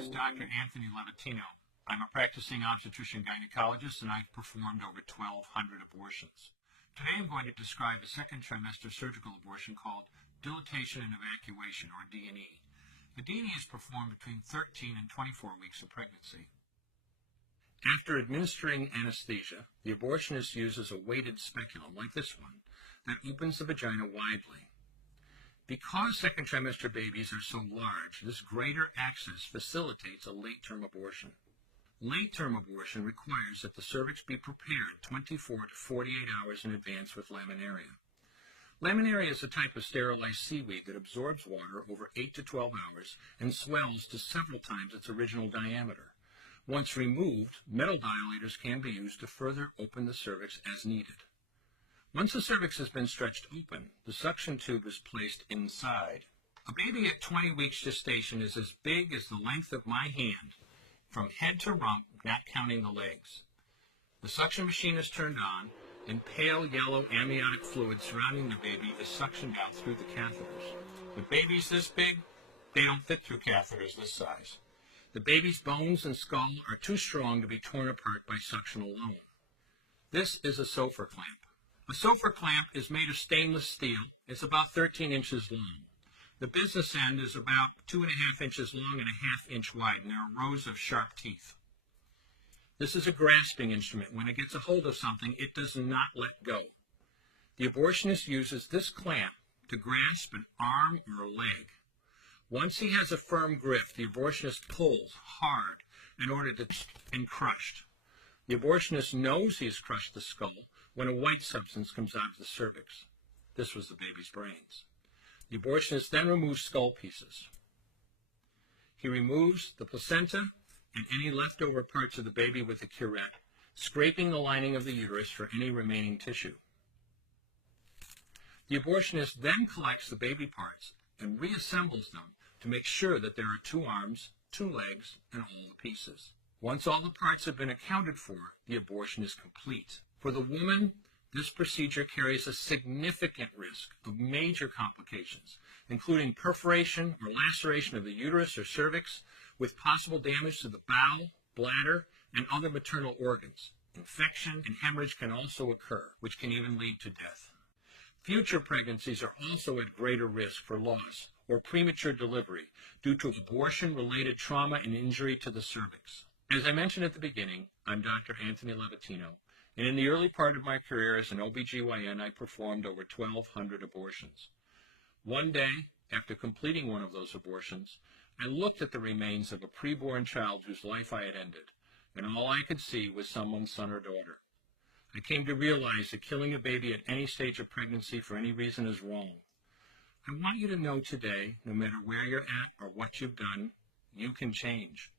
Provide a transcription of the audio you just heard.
is Dr. Anthony Levatino. I'm a practicing obstetrician-gynecologist, and I've performed over 1,200 abortions. Today I'm going to describe a second trimester surgical abortion called dilatation and evacuation, or D&E. The D&E is performed between 13 and 24 weeks of pregnancy. After administering anesthesia, the abortionist uses a weighted speculum, like this one, that opens the vagina widely. Because second trimester babies are so large, this greater access facilitates a late-term abortion. Late-term abortion requires that the cervix be prepared 24 to 48 hours in advance with laminaria. Laminaria is a type of sterilized seaweed that absorbs water over 8 to 12 hours and swells to several times its original diameter. Once removed, metal dilators can be used to further open the cervix as needed. Once the cervix has been stretched open, the suction tube is placed inside. A baby at 20 weeks gestation is as big as the length of my hand, from head to rump, not counting the legs. The suction machine is turned on, and pale yellow amniotic fluid surrounding the baby is suctioned out through the catheters. With babies this big, they don't fit through catheters this size. The baby's bones and skull are too strong to be torn apart by suction alone. This is a Sofer clamp. A Sofer clamp is made of stainless steel. It's about 13 inches long. The business end is about 2.5 inches long and a 1/2 inch wide, and there are rows of sharp teeth. This is a grasping instrument. When it gets a hold of something, it does not let go. The abortionist uses this clamp to grasp an arm or a leg. Once he has a firm grip, the abortionist pulls hard in order to and crushed. The abortionist knows he has crushed the skull when a white substance comes out of the cervix. This was the baby's brains. The abortionist then removes skull pieces. He removes the placenta and any leftover parts of the baby with a curette, scraping the lining of the uterus for any remaining tissue. The abortionist then collects the baby parts and reassembles them to make sure that there are 2 arms, 2 legs, and all the pieces. Once all the parts have been accounted for, the abortion is complete. For the woman, this procedure carries a significant risk of major complications, including perforation or laceration of the uterus or cervix, with possible damage to the bowel, bladder, and other maternal organs. Infection and hemorrhage can also occur, which can even lead to death. Future pregnancies are also at greater risk for loss or premature delivery due to abortion-related trauma and injury to the cervix. As I mentioned at the beginning, I'm Dr. Anthony Levatino, and in the early part of my career as an OBGYN, I performed over 1,200 abortions. One day, after completing one of those abortions, I looked at the remains of a preborn child whose life I had ended, and all I could see was someone's son or daughter. I came to realize that killing a baby at any stage of pregnancy for any reason is wrong. I want you to know today, no matter where you're at or what you've done, you can change.